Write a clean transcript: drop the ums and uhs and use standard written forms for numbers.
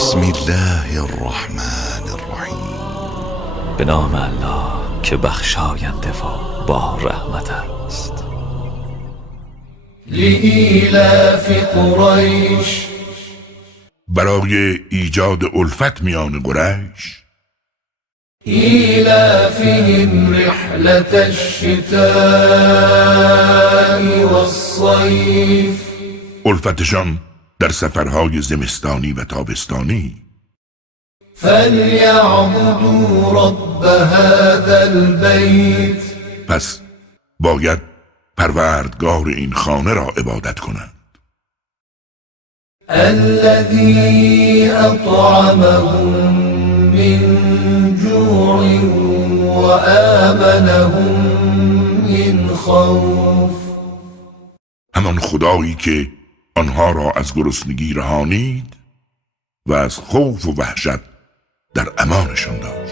بسم الله الرحمن الرحیم. به نام الله که بخشاینده و با رحمت است. لإیلاف قریش، برای ایجاد الفت میان قریش، ایلافهم رحلة الشتاء والصیف، الفتشان در سفرهای زمستانی و تابستانی. فلیعبدوا رب هذا البیت، پس باید پروردگار این خانه را عبادت کنند. الذي اطعمهم من جوع وآمنهم من خوف، همان خدایی که آنها را از گرسنگی رهانید و از خوف و وحشت در امانشان داشت.